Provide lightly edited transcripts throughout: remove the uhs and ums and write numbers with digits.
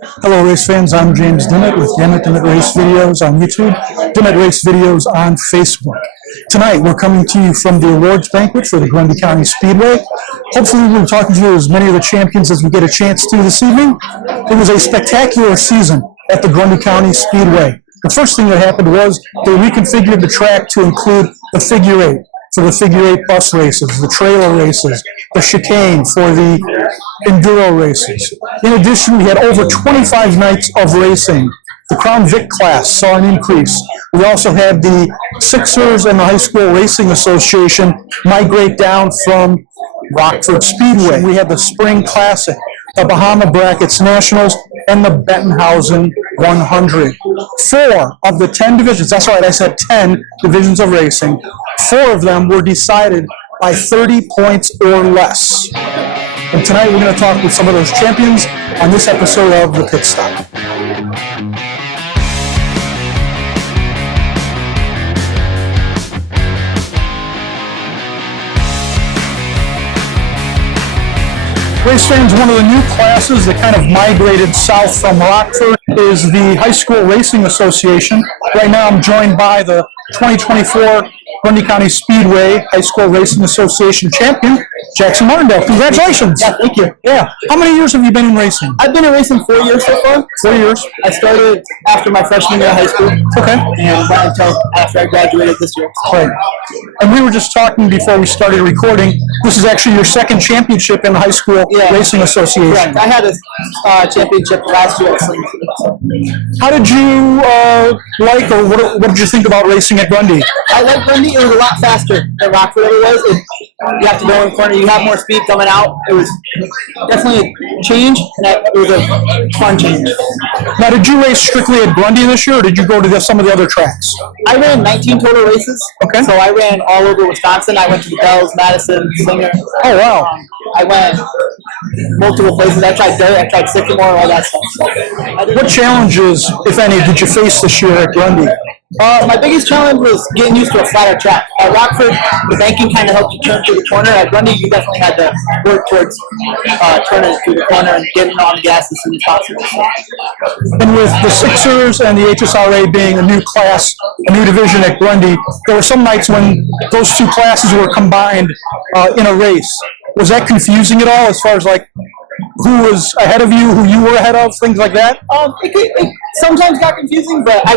Hello, race fans. I'm James Dimmitt with Dimmitt Race Videos on YouTube, Dimmitt Race Videos on Facebook. Tonight, we're coming to you from the awards banquet for the Grundy County Speedway. Hopefully, we'll be talking to as many of the champions as we get a chance to this evening. It was a spectacular season at the Grundy County Speedway. The first thing that happened was they reconfigured the track to include the figure eight for the figure eight bus races, the trailer races, the chicane for the enduro races. In addition, we had over 25 nights of racing. The Crown Vic class saw an increase. We also had the Sixers and the High School Racing Association migrate down from Rockford Speedway. We had the Spring Classic, the Bahama Brackets Nationals, and the Bettenhausen 100. 4 of the 10 divisions, that's right, I said 10 divisions of racing, 4 of them were decided by 30 points or less. And tonight we're going to talk with some of those champions on this episode of The Pit Stop. Race fans, one of the new classes that kind of migrated south from Rockford is the High School Racing Association. Right now I'm joined by the 2024 Grundy County Speedway High School Racing Association champion, Jackson Martindale. Congratulations. Yeah, thank you. Yeah. How many years have you been in racing? I've been in racing 4 years so far. 4 years. I started after my freshman year of high school. Okay. And went until after I graduated this year. Right. And we were just talking before we started recording. This is actually your second championship in the High School Racing Association. Correct. I had a championship last year. How did you like, or what did you think about racing at Grundy? I like Grundy. It was a lot faster than Rockford ever was. You have to go in the corner. You have more speed coming out. It was definitely a change, and it was a fun change. Now, did you race strictly at Grundy this year, or did you go to some of the other tracks? I ran 19 total races. Okay. So I ran all over Wisconsin. I went to the Dells, Madison, Singer. Oh, wow. I went multiple places. I tried dirt. I tried Sycamore, all that stuff. So what challenges, if any, did you face this year at Grundy? My biggest challenge was getting used to a flatter track. At Rockford, the banking kind of helped you turn through the corner. At Grundy, you definitely had to work towards turning through the corner and getting on the gas as soon as possible. And with the Sixers and the HSRA being a new class, a new division at Grundy, there were some nights when those two classes were combined in a race. Was that confusing at all as far as like who was ahead of you, who you were ahead of, things like that? It sometimes got confusing, but I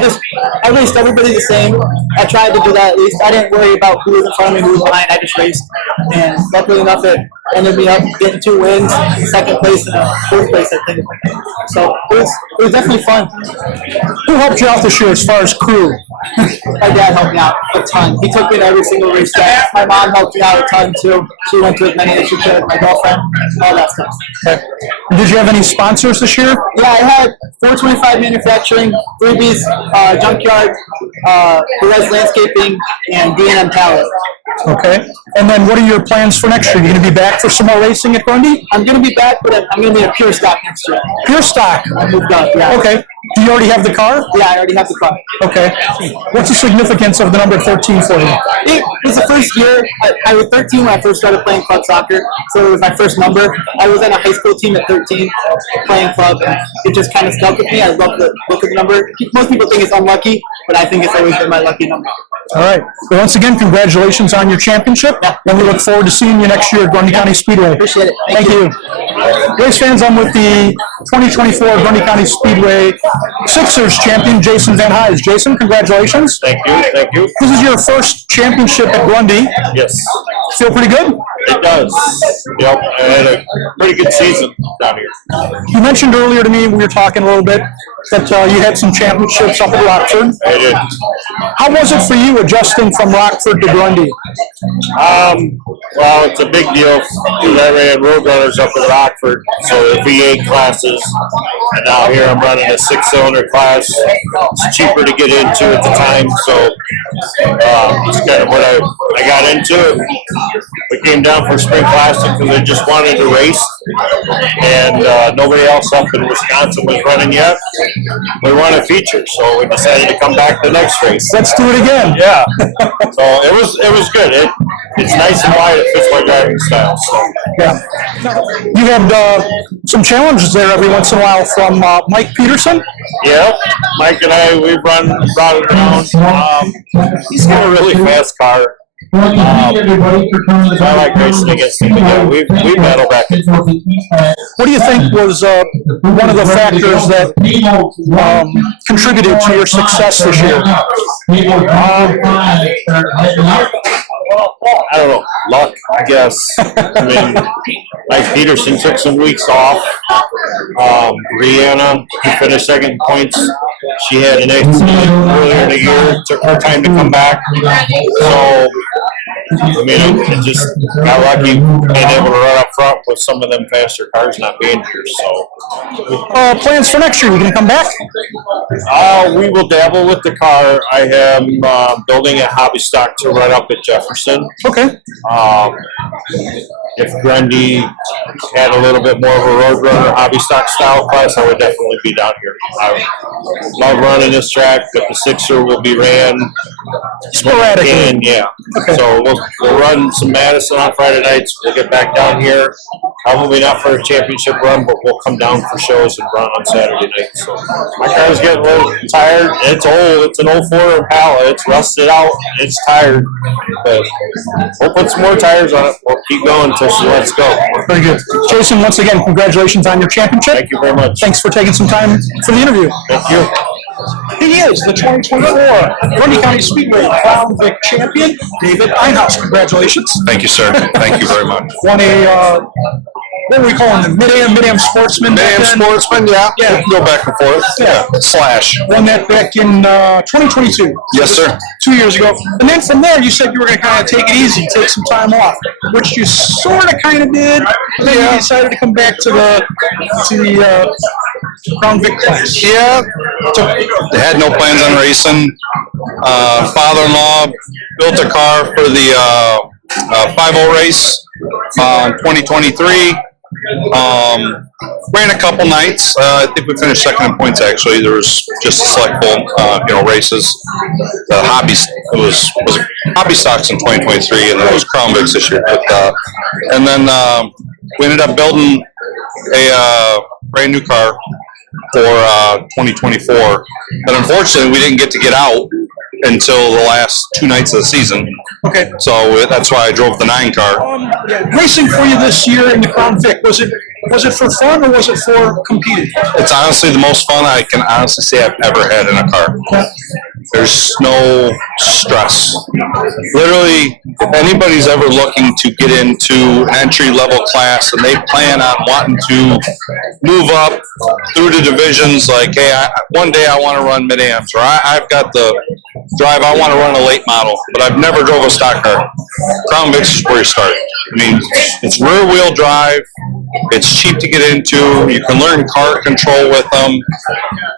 raced everybody the same. I tried to do that at least. I didn't worry about who was in front of me, who was behind. I just raced. And luckily enough, it ended me up getting 2 wins, second place and fourth place, I think. So it was definitely fun. Who helped you out this year as far as crew? My dad helped me out a ton. He took me to every single race track. My mom helped me out a ton too. She went to as many as she could. My girlfriend, all that stuff. Okay. Did you have any sponsors this year? Yeah, I had 425 Manufacturing, Freebies, Junkyard, Perez Landscaping, and D&M Pallet. Okay. And then what are your plans for next year? Are you going to be back for some more racing at Grundy? I'm going to be back, but I'm going to be a pure stock next year. Pure stock? I moved up, yeah. Okay. Do you already have the car? Yeah, I already have the car. Okay. What's the significance of the number 13 for you? It was the first year. I was 13 when I first started playing club soccer, so it was my first number. I was in a high school team at 13 playing club, and it just kind of stuck with me. I love the look of the number. Most people think it's unlucky, but I think it's always been my lucky number. All right. Well, once again, congratulations on your championship, and we look forward to seeing you next year at Grundy County Speedway. Appreciate it. Thank you. Race fans, I'm with the 2024 Grundy County Speedway Sixers champion, Jason Vanis. Jason, congratulations. Thank you, thank you. This is your first championship at Grundy. Yes. Feel pretty good? It does. Yep, I had a pretty good season down here. You mentioned earlier to me, we were talking a little bit, that you had some championships up at Rockford. I did. How was it for you adjusting from Rockford to Grundy? Well, it's a big deal because I ran Roadrunners up at Rockford, so the V8 classes, and now here I'm running a 6-cylinder class. It's cheaper to get into at the time, so it's kind of what I got into. We came down for Spring Classic because I just wanted to race, and nobody else up in Wisconsin was running yet. We wanted a feature, so we decided to come back the next race. Let's do it again. Yeah. So it was good. it's nice and wide. It fits my driving style. So. Yeah. You had some challenges there every once in a while from Mike Peterson. Yeah, Mike and I, we brought it around. He's got a really fast car. I like racing against him. We battle back and forth. What do you think was one of the factors that contributed to your success this year? I don't know, luck, I guess. I mean, Mike Peterson took some weeks off. Brianna, who finished second in points, she had an accident earlier in the year. Took her time to come back. So, I mean, it just got lucky being able to run up front with some of them faster cars not being here. So, Plans for next year? You gonna come back? we will dabble with the car. I am building a hobby stock to run up at Jefferson. Okay. If Grundy had a little bit more of a roadrunner hobby stock style class, I would definitely be down here. I love running this track, but the Sixer will be ran Sporadically. and yeah. Okay. So we'll run some Madison on Friday nights. We'll get back down here. Probably not for a championship run, but we'll come down for shows and run on Saturday night. So my car's getting a little tired. It's old. It's an 04 Impala. It's rusted out. It's tired. But we'll put some more tires on it. We'll keep going until she lets go. Very good. Jason, once again, congratulations on your championship. Thank you very much. Thanks for taking some time for the interview. Thank you. He is the 2024 Grundy County Speedway Crown Vic champion, David Einhouse. Congratulations. Thank you, sir. Thank you very much. Won a, what are we calling them? Mid-Am Sportsman? Mid-Am Sportsman, yeah. Yeah. We can go back and forth. Yeah. Slash. Won that back in 2022. Yes, sir. 2 years ago. And then from there, you said you were going to kind of take it easy, take some time off, which you sort of kind of did. And then you decided to come back to the Crown Vic class. Yeah. They had no plans on racing. Father-in-law built a car for the 5-0 race in 2023. Ran a couple nights. I think we finished second in points. Actually, there was just a select races. The hobbies was hobby stocks in 2023, and there was Crown Vics this year. But, and then we ended up building a brand new car for 2024. But unfortunately, we didn't get out until the last 2 nights of the season. Okay. So that's why I drove the 9 car. Racing for you this year in the Crown Vic, was it for fun or was it for competing? It's honestly the most fun I can honestly say I've ever had in a car. There's no stress. Literally, if anybody's ever looking to get into an entry-level class and they plan on wanting to move up through the divisions, like, hey, one day I want to run mid-ams, or I've got the drive, I want to run a late model, but I've never drove a stock car. Crown Vics is where you start. I mean, it's rear-wheel drive. It's cheap to get into. You can learn car control with them,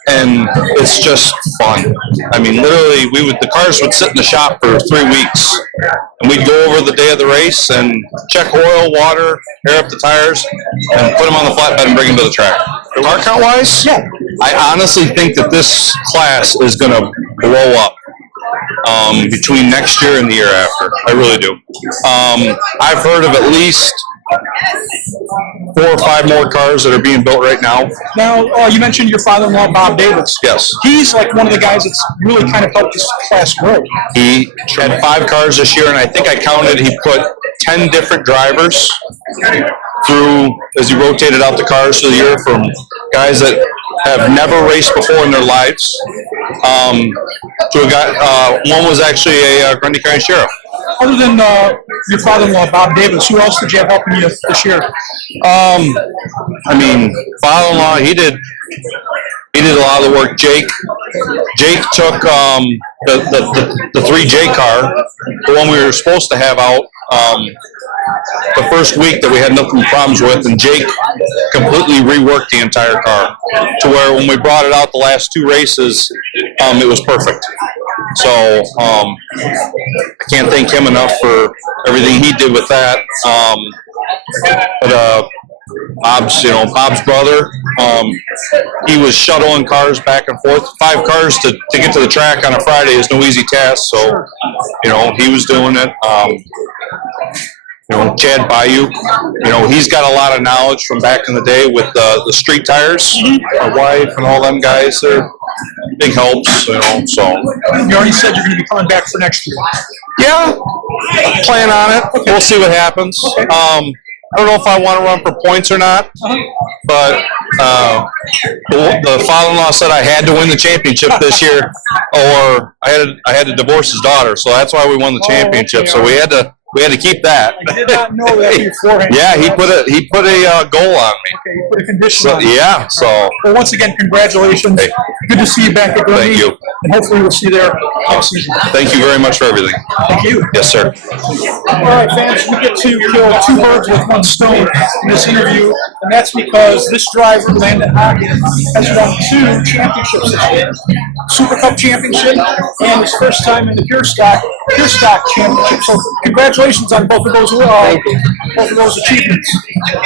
and it's just fun. I mean, literally, the cars would sit in the shop for 3 weeks, and we'd go over the day of the race and check oil, water, air up the tires, and put them on the flatbed and bring them to the track. Car count-wise, Yeah. I honestly think that this class is going to blow up between next year and the year after. I really do. I've heard of at least 4 or 5 more cars that are being built right now. Now, you mentioned your father-in-law, Bob Davis. Yes. He's like one of the guys that's really kind of helped this class grow. He had 5 cars this year, and I think I counted he put 10 different drivers through as he rotated out the cars through the year, from guys that have never raced before in their lives to a guy. One was actually a Grundy County sheriff. Other than your father-in-law, Bob Davis, who else did you have helping you this year? I mean, father-in-law, he did a lot of the work. Jake took the 3J car, the one we were supposed to have out the first week that we had nothing problems with, and Jake completely reworked the entire car to where when we brought it out the last 2 races, it was perfect. So I can't thank him enough for everything he did with that. But Bob's brother, he was shuttling cars back and forth. 5 cars to get to the track on a Friday is no easy task. So, he was doing it. Chad Bayou, he's got a lot of knowledge from back in the day with the street tires. My wife and all them guys, they're big helps, so. You already said you're going to be coming back for next year. Yeah, plan on it. Okay. We'll see what happens. Okay. I don't know if I want to run for points or not, but the father-in-law said I had to win the championship this year, or I had to divorce his daughter, so that's why we won the championship. So we had to keep that. I did not know that beforehand. Yeah, he put a goal on me. Okay, he put a condition on me. Yeah, so. Well, once again, congratulations. Hey. Good to see you back at Grundy. Thank you. And hopefully we'll see you there next season. Thank you very much for everything. Thank you. Yes, sir. All right, fans, we get to kill two birds with one stone in this interview, and that's because this driver, Landon Hockey, has won 2 championships this year. Super Cup championship and his first time in the Pure Stock championship. So congratulations on both of those achievements.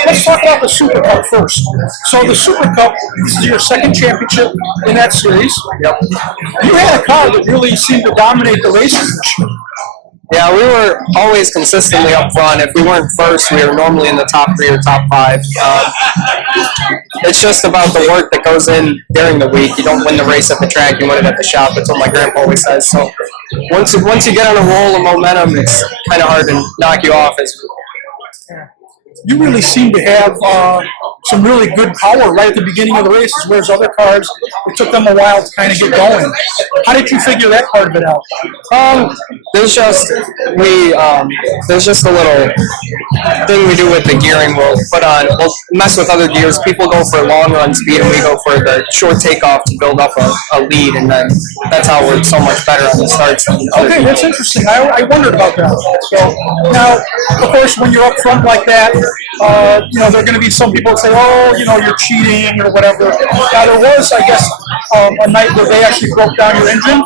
Let's talk about the Super Cup first. So the Super Cup, this is your second championship in that series. Yep. You had a car that really seemed to dominate the races this year. Yeah, we were always consistently up front. If we weren't first, we were normally in the top 3 or top 5. It's just about the work that goes in during the week. You don't win the race at the track, you win it at the shop. That's what my grandpa always says. So once you get on a roll of momentum, it's kind of hard to knock you off. You really seem to have some really good power right at the beginning of the races, whereas other cars, it took them a while to kind of get going. How did you figure that part of it out? There's just a little thing we do with the gearing. We'll mess with other gears. People go for long run speed, and we go for the short takeoff to build up a lead, and then that's how we're so much better on the starts than other Okay, people. that's interesting. I wondered about that. So now, of course, when you're up front like that, there are going to be some people that say, "Oh, you're cheating" or whatever. Now there was, I guess, a night where they actually broke down your engine,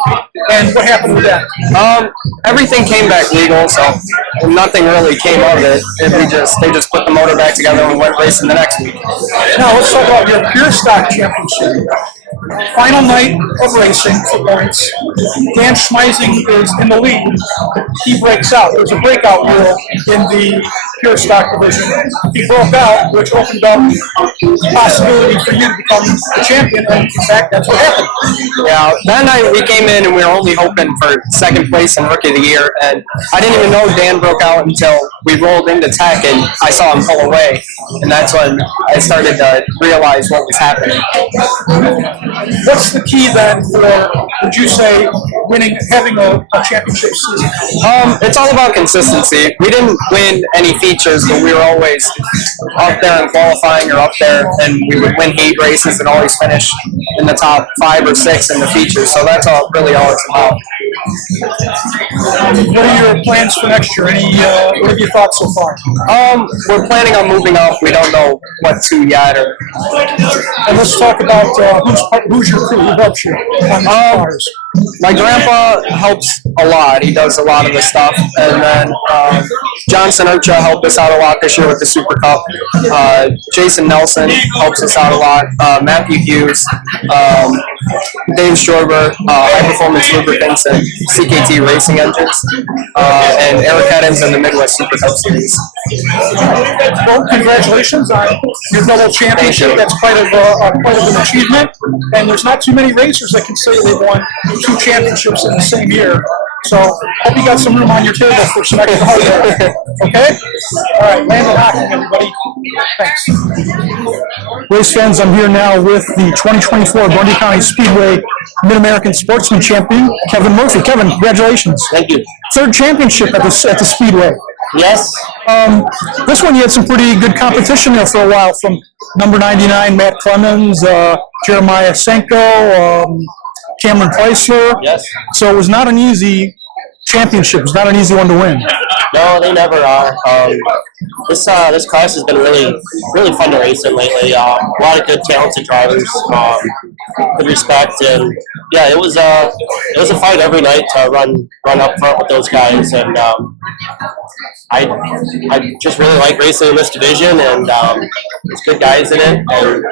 and what happened with that? Everything came back legal, so nothing really came of it. And they just put the motor back together and went racing the next week. Now let's talk about your Pure Stock Championship. Final night of racing for points. Dan Schmeising is in the lead. He breaks out. There's a breakout rule in the Pure Stock division. He broke out, which opened up the possibility for you to become the champion, and in fact, that's what happened. Yeah, that night we came in and we were only hoping for second place and Rookie of the Year, and I didn't even know Dan broke out until we rolled into Tech and I saw him pull away, and that's when I started to realize what was happening. What's the key then for, would you say, having a championship season? It's all about consistency. We didn't win any features, but we were always up there in qualifying or up there, and we would win heat races and always finish in the top 5 or 6 in the features. So that's really all it's about. What are your plans for next year? What have you thought so far? We're planning on moving up. We don't know what to yet. And let's talk about who's your crew, who helps you on these cars. My grandpa helps a lot. He does a lot of the stuff. And then Johnson Urcha helped us out a lot this year with the Super Cup. Jason Nelson helps us out a lot. Matthew Hughes, Dave Schorber, High Performance Lubricants and CKT Racing Engines, and Eric Heddens in the Midwest Super Cup Series. Well, congratulations on your double championship. That's quite of an achievement. And there's not too many racers that can say they've won 2 championships in the same year. So hope you got some room on your table for some extra hardware. Okay? All right, Landon Hockey, everybody. Thanks. Race fans, I'm here now with the 2024 Grundy County Speedway Mid-American Sportsman Champion, Kevin Murphy. Kevin, congratulations. Thank you. 3rd championship at the Speedway. Yes. This one you had some pretty good competition there for a while, from number 99, Matt Clemens, Jeremiah Senko, Cameron Preisler. Yes. So it was not an easy championship. It was not an easy one to win. No, they never are. This class has been really fun to race in lately. A lot of good, talented drivers. Good respect, and yeah, it was a fight every night to run up front with those guys, and I just really like racing in this division, and there's good guys in it, and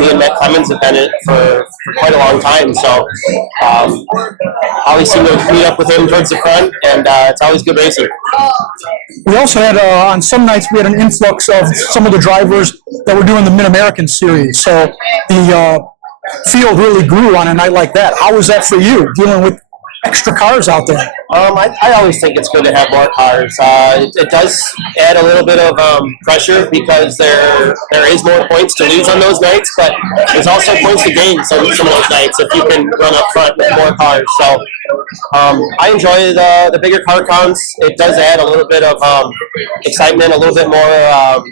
me and Matt Clemens have been in it for quite a long time, so always seem to meet up with him towards the front, and it's always good racing. We also had, on some nights, we had an influx of some of the drivers that were doing the Mid-American Series. So the field really grew on a night like that. How was that for you, dealing with extra cars out there? I always think it's good to have more cars. It does add a little bit of pressure because there is more points to lose on those nights, but there's also points to gain some of those nights if you can run up front with more cars. So I enjoy the bigger car counts. It does add a little bit of excitement, a little bit more. I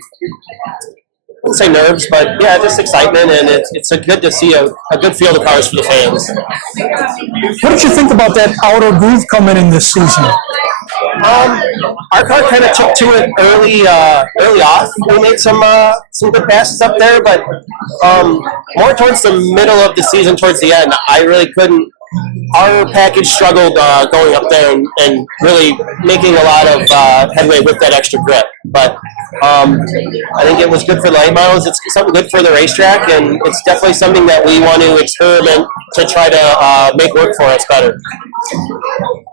wouldn't say nerves, but yeah, just excitement, and it's good to see a good field of cars for the fans. What did you think about that outer groove coming in this season? Our car kind of took to it early off. We made some good passes up there, but more towards the middle of the season, towards the end, I really couldn't. Our package struggled going up there and really making a lot of headway with that extra grip. But I think it was good for the late models. It's something good for the racetrack, and it's definitely something that we want to experiment to try to make work for us better.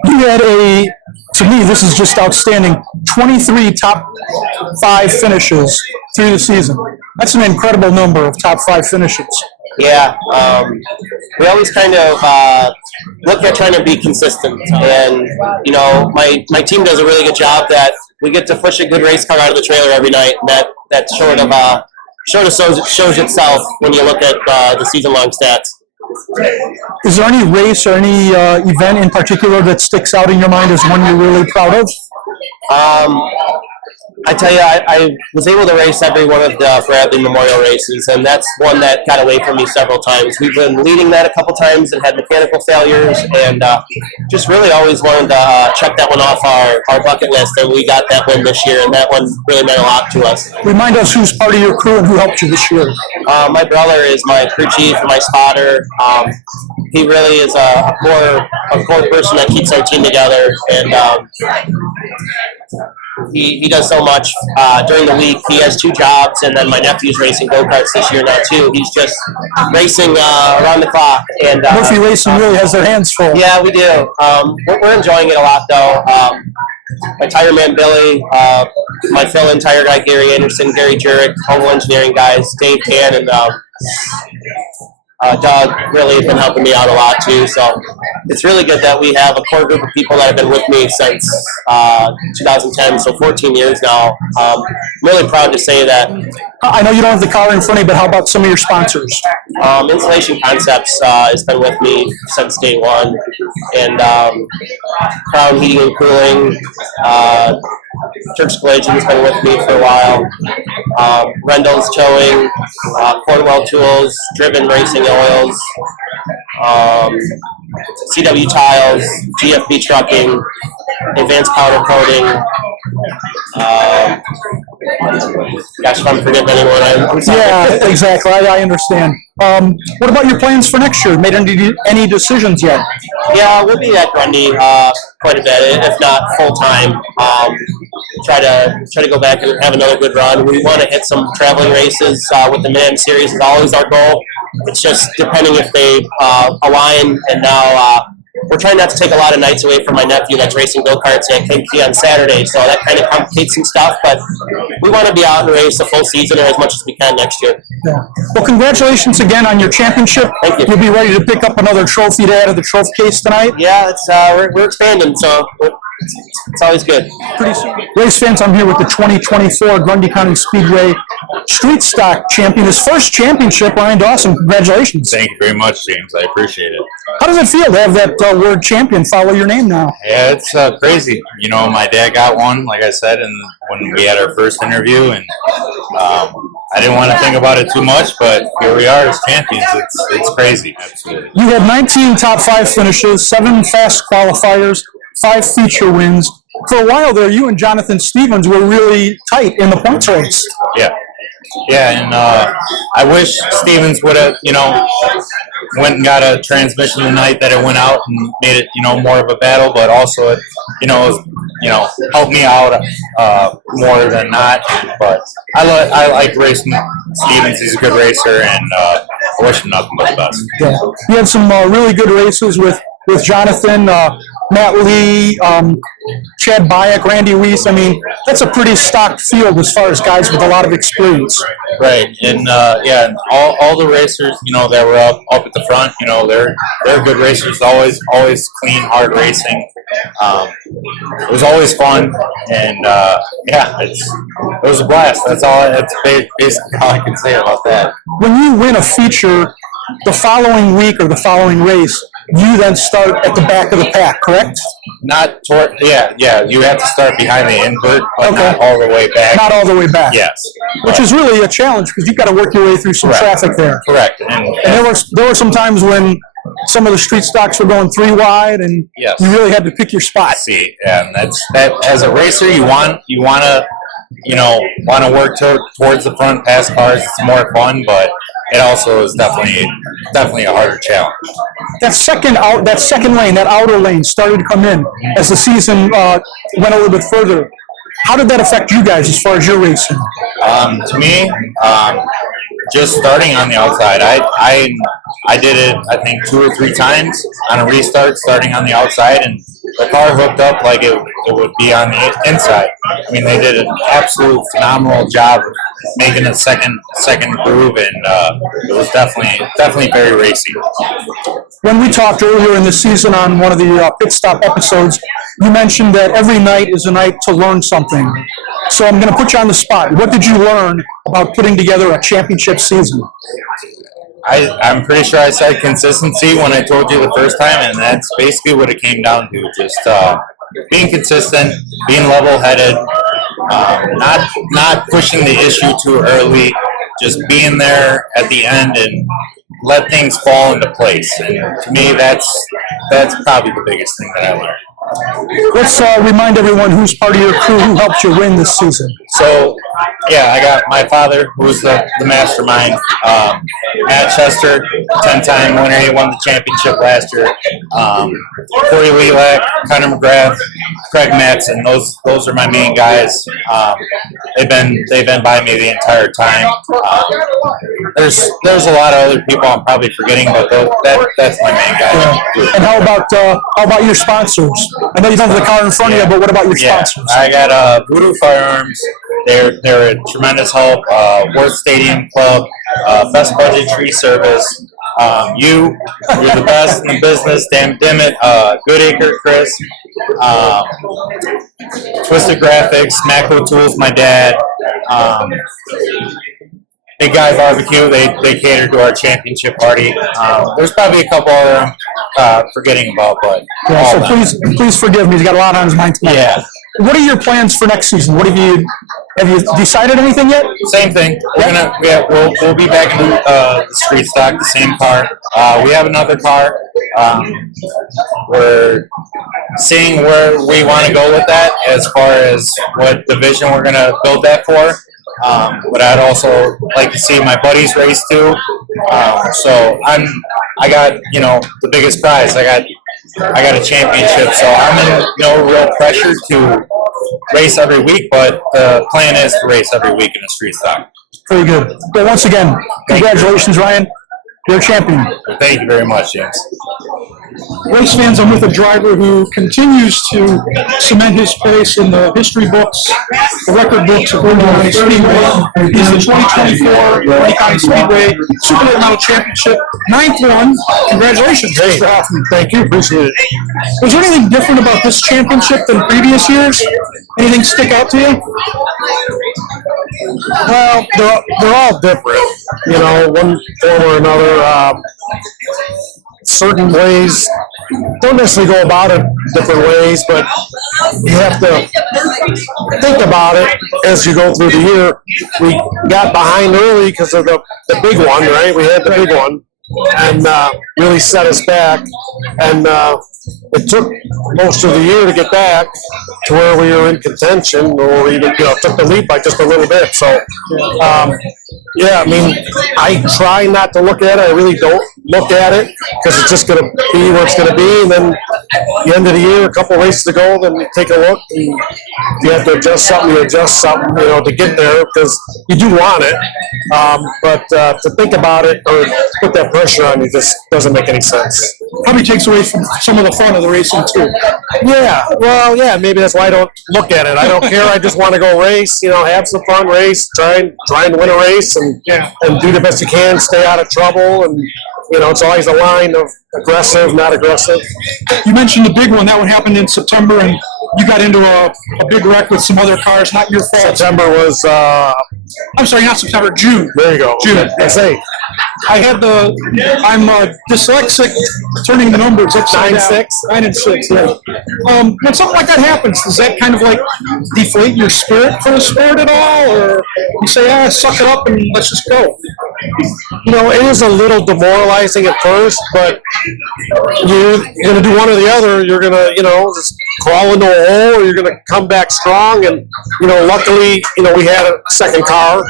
You had to me, this is just outstanding, 23 top 5 finishes through the season. That's an incredible number of top 5 finishes. Yeah, we always kind of look at trying to be consistent, and you know, my team does a really good job that we get to push a good race car out of the trailer every night. That sort of shows itself when you look at the season-long stats. Is there any race or any event in particular that sticks out in your mind as one you're really proud of? I tell you, I was able to race every one of the Bradley Memorial races, and that's one that got away from me several times. We've been leading that a couple times and had mechanical failures, and just really always wanted to check that one off our bucket list, and we got that win this year, and that one really meant a lot to us. Remind us who's part of your crew and who helped you this year. My brother is my crew chief and my spotter. He really is a core person that keeps our team together, and he does so much during the week. He has 2 jobs, and then my nephew's racing go-karts this year now too. He's just racing around the clock. And Murphy Racing really has their hands full. Yeah, we do. We're enjoying it a lot, though. My tire man Billy, my fill-in tire guy Gary Anderson, Gary Jurek, Home Engineering guys Dave Can, and Doug really have been helping me out a lot too. So it's really good that we have a core group of people that have been with me since 2010, so 14 years now. I'm really proud to say that. I know you don't have the car in front of you, but how about some of your sponsors? Insulation Concepts has been with me since day one, and Crown Heating and Cooling, Church Collision has been with me for a while, Rendell's Towing, Cornwell Tools, Driven Racing Oils, CW Tiles, GFB Trucking, Advanced Powder Coating. Gosh, if I'm forgetting anyone, I'm sorry. Yeah, exactly. I understand. What about your plans for next year? Made any decisions yet? Yeah, we'll be at Grundy quite a bit, if not full time. Try to go back and have another good run. We want to hit some traveling races with the Mid-Am Series is always our goal. It's just depending if they align, and now we're trying not to take a lot of nights away from my nephew that's racing go-karts at Kinky on Saturday, so that kind of complicates some stuff, but we want to be out and race the full season or as much as we can next year. Yeah. Well, congratulations again on your championship. Thank you. You'll be ready to pick up another trophy to add to the trophy case tonight? Yeah, it's we're expanding, so it's always good. Pretty soon. Race fans, I'm here with the 2024 Grundy County Speedway Street Stock Champion. His first championship, Ryan Dawson. Congratulations. Thank you very much, James. I appreciate it. How does it feel to have that word champion follow your name now? Yeah, it's crazy. You know, my dad got one, like I said, and when we had our first interview, and I didn't want to think about it too much, but here we are as champions. It's crazy. Absolutely. You had 19 top 5 finishes, 7 fast qualifiers, 5 feature wins. For a while there, you and Jonathan Stevens were really tight in the points race. Yeah. Yeah, and I wish Stevens would have, went and got a transmission tonight that it went out and made it, more of a battle, but also it, helped me out more than not. But I like racing Stevens. He's a good racer, and I wish him nothing but the best. Yeah. You had some really good races with Jonathan, Matt Lee, Chad Bayek, Randy Weiss. I mean, that's a pretty stocked field as far as guys with a lot of experience. Right, and and all the racers, that were up at the front, they're good racers. Always clean, hard racing. It was always fun, and it was a blast. That's basically all I can say about that. When you win a feature the following week or the following race, you then start at the back of the pack, correct? Not toward, you have to start behind the invert, but Okay. not all the way back. Not all the way back. Yes. Which is really a challenge because you've got to work your way through some Correct. traffic there. Correct. And there were some times when some of the street stocks were going 3 wide, and Yes. you really had to pick your spot. See, and that as a racer, you want to work towards the front, past cars. It's more fun, but it also is definitely a harder challenge. That second lane, that outer lane, started to come in as the season went a little bit further. How did that affect you guys as far as your racing? To me, just starting on the outside, I did it, I think, 2 or 3 times on a restart, starting on the outside, and the car hooked up like it would be on the inside. I mean, they did an absolute phenomenal job making a second groove, and it was definitely very racy. When we talked earlier in the season on one of the pit stop episodes, you mentioned that every night is a night to learn something. So I'm going to put you on the spot. What did you learn about putting together a championship season? I'm pretty sure I said consistency when I told you the first time, and that's basically what it came down to. Just being consistent, being level-headed, not pushing the issue too early, just being there at the end and let things fall into place. And to me, that's probably the biggest thing that I learned. Let's remind everyone who's part of your crew who helped you win this season. So, I got my father, who's the mastermind, Matt Chester, 10-time winner. He won the championship last year. Corey Lilac, Connor McGrath, Craig Metz, and those are my main guys. They've been by me the entire time. There's a lot of other people I'm probably forgetting, but that's my main guys. And how about your sponsors? I know you don't have the car in front of you, but what about your sponsors? I got Voodoo Firearms. They're a tremendous help. Worth Stadium Club, Best Budget Tree Service. You're the best in the business. Damn Dimit, Goodacre Chris, Twisted Graphics, Macro Tools, my dad. Big Guy Barbecue, they cater to our championship party. There's probably a couple other I'm forgetting about, but Yeah, so please forgive me. He's got a lot on his mind tonight. Yeah. What are your plans for next season? Have you decided anything yet? Same thing. We'll be back in the street stock, the same car. We have another car. We're seeing where we want to go with that as far as what division we're going to build that for. But I'd also like to see my buddies race too. So I got the biggest prize. I got a championship, so I'm in no real pressure to race every week, but the plan is to race every week in a street stock. Very good. Well, once again, congratulations, Ryan. You're a champion. Thank you very much, James. Race fans, I'm with a driver who continues to cement his place in the history books, the record books of Orange County Speedway. He's the 2024 Orange County Speedway Super Late Model Championship, 9th one. Congratulations. Thanks for having me. Thank you. Appreciate it. Was there anything different about this championship than previous years? Anything stick out to you? Well, they're all different, one form or another. Certain ways don't necessarily go about it different ways, but you have to think about it as you go through the year. We got behind early because of the big one, right? We had the big one, and really set us back. And it took most of the year to get back to where we were in contention, or even took the lead by just a little bit. So Yeah, I mean, I try not to look at it. I really don't look at it because it's just going to be where it's going to be. And then at the end of the year, a couple races to go, then you take a look. And if you have to adjust something, you adjust something, to get there because you do want it. But to think about it or put that pressure on you just doesn't make any sense. Probably takes away from some of the fun of the racing too. Yeah, well, yeah, maybe that's why I don't look at it. I don't care. I just want to go race, have some fun, race, trying to win a race, and do the best you can, stay out of trouble, and it's always a line of aggressive, not aggressive. You mentioned the big one. That one happened in September, and you got into a big wreck with some other cars. Not your fault. September was. I'm sorry, not September. June. There you go. June. I say. I'm dyslexic, turning the numbers upside down. 9 and 6. Yeah. When something like that happens, does that kind of like deflate your spirit for the sport at all, or you say, suck it up and let's just go? It is a little demoralizing at first, but you're going to do one or the other. You're going to, just crawl into a hole, or you're going to come back strong. And, luckily, we had a second car,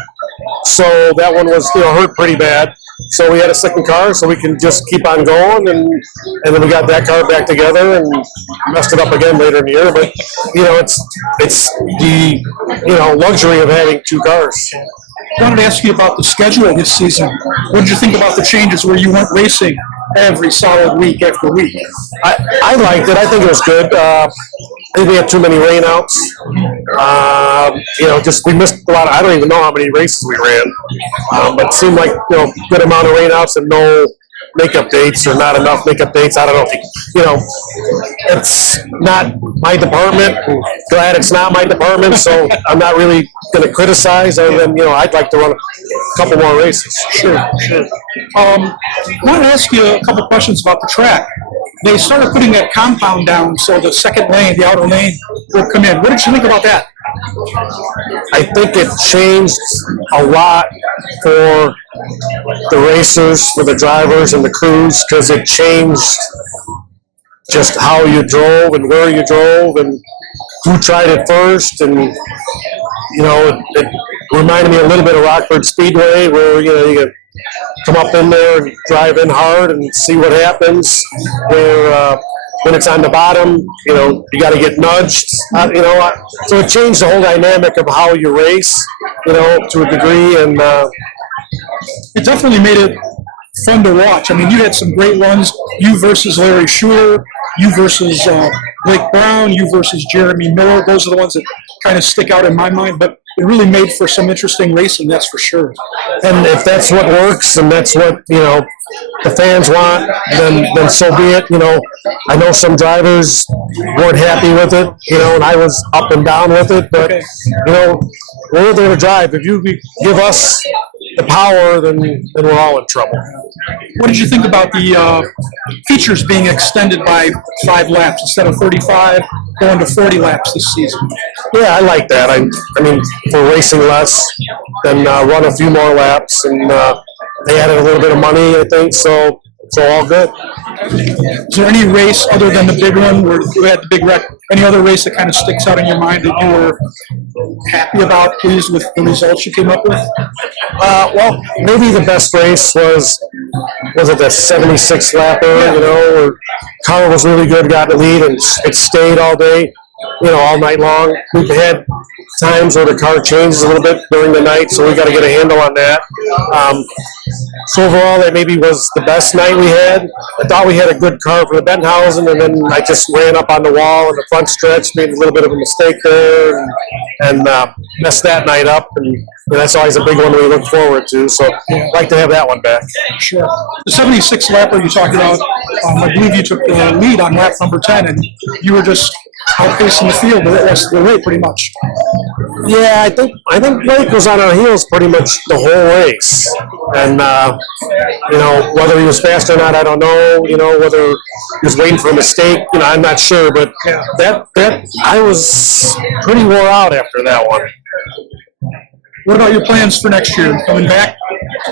so that one was, hurt pretty bad. So we had a second car, so we can just keep on going, and then we got that car back together and messed it up again later in the year. But it's the luxury of having two cars. I wanted to ask you about the schedule this season. What did you think about the changes where you weren't racing every solid week after week? I liked it. I think it was good. I think we had too many rainouts. We missed a lot. I don't even know how many races we ran, but it seemed like good amount of rainouts and no makeup dates, or not enough makeup dates. I don't know if it's not my department. I'm glad it's not my department, so I'm not really going to criticize. Other than I'd like to run a couple more races. Sure. I wanted to ask you a couple questions about the track. They started putting that compound down, so the second lane, the outer lane, will come in. What did you think about that? I think it changed a lot for the racers, for the drivers and the crews, because it changed just how you drove and where you drove and who tried it first. And it reminded me a little bit of Rockford Speedway, where you could come up in there and drive in hard and see what happens. Where when it's on the bottom, you got to get nudged. So it changed the whole dynamic of how you race, to a degree, and it definitely made it fun to watch. I mean, you had some great runs. You versus Larry Schuler, you versus Blake Brown, you versus Jeremy Miller. Those are the ones that kind of stick out in my mind. But it really made for some interesting racing, that's for sure. And if that's what works and that's what the fans want, then so be it. I know some drivers weren't happy with it, and I was up and down with it. But we're there to drive. If you give us the power, then we're all in trouble. What did you think about the features being extended by 5 laps instead of 35, going to 40 laps this season? Yeah, I like that. I mean, for racing less, then run a few more laps, and they added a little bit of money, I think. So all good. Is there any race other than the big one where you had the big wreck? Any other race that kind of sticks out in your mind that you were happy about, pleased with the results you came up with? Well, maybe the best race was it the 76 lapper? Where car was really good, got the lead, and it stayed all day. All night long. We've had times where the car changes a little bit during the night, so we got to get a handle on that. So overall, that maybe was the best night we had. I thought we had a good car for the Benthausen, and then I just ran up on the wall in the front stretch, made a little bit of a mistake there, and messed that night up. And that's always a big one we look forward to. So I'd like to have that one back. Sure. The 76 lapper you talked about, I believe you took the lead on lap number 10, and you were just outpacing the field the rest of the way, pretty much. Yeah, I think Blake was on our heels pretty much the whole race, and whether he was fast or not, I don't know. Whether he was waiting for a mistake, I'm not sure. But that I was pretty wore out after that one. What about your plans for next year? Coming back?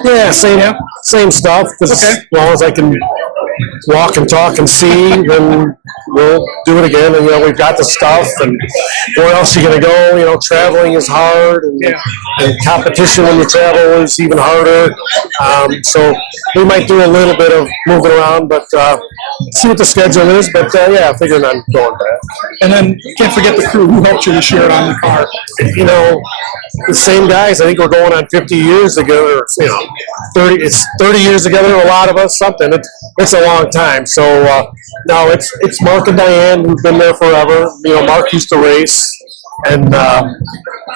Yeah, same stuff. As long as I can walk and talk and see, then we'll do it again. And we've got the stuff. And where else are you going to go? Traveling is hard, and competition when you travel is even harder. So we might do a little bit of moving around, but see what the schedule is. But figuring on going back. And then can't forget the crew who helped you this year on the car. The same guys. I think we're going on 50 years together. 30. It's 30 years together. A lot of us. Something. It's a long time. So now it's Mark and Diane who've been there forever. Mark used to race, and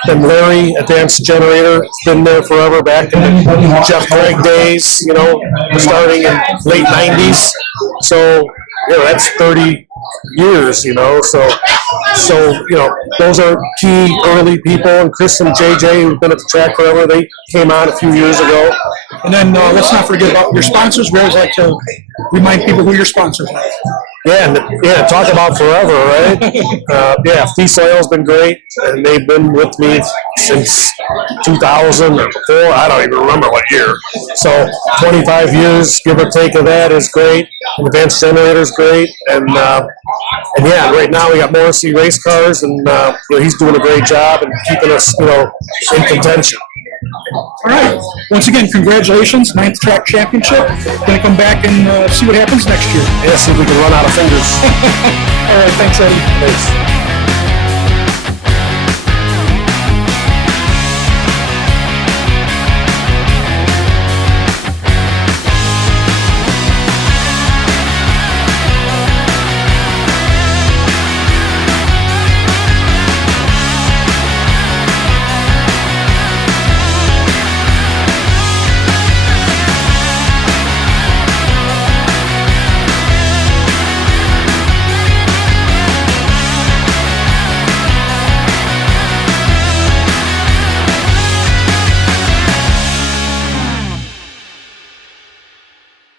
then Larry, Advanced Generator, has been there forever. Back in the Jeff Craig days. Starting in late 90s. So that's 30 years. So those are key early people. And Chris and JJ, who've been at the track forever, they came on a few years ago. And then let's not forget about your sponsors. We always like to remind people who your sponsors are. Talk about forever, right? Feast Oil's been great, and they've been with me since 2000 or before. I don't even remember what year. So 25 years, give or take, of that is great. Advanced Generator's great, and right now we got Morrissey Race Cars, and he's doing a great job and keeping us, in contention. All right. Once again, congratulations, 9th track championship. Going to come back and see what happens next year. See if we can run out of fingers. All right. Thanks, Eddie. Thanks.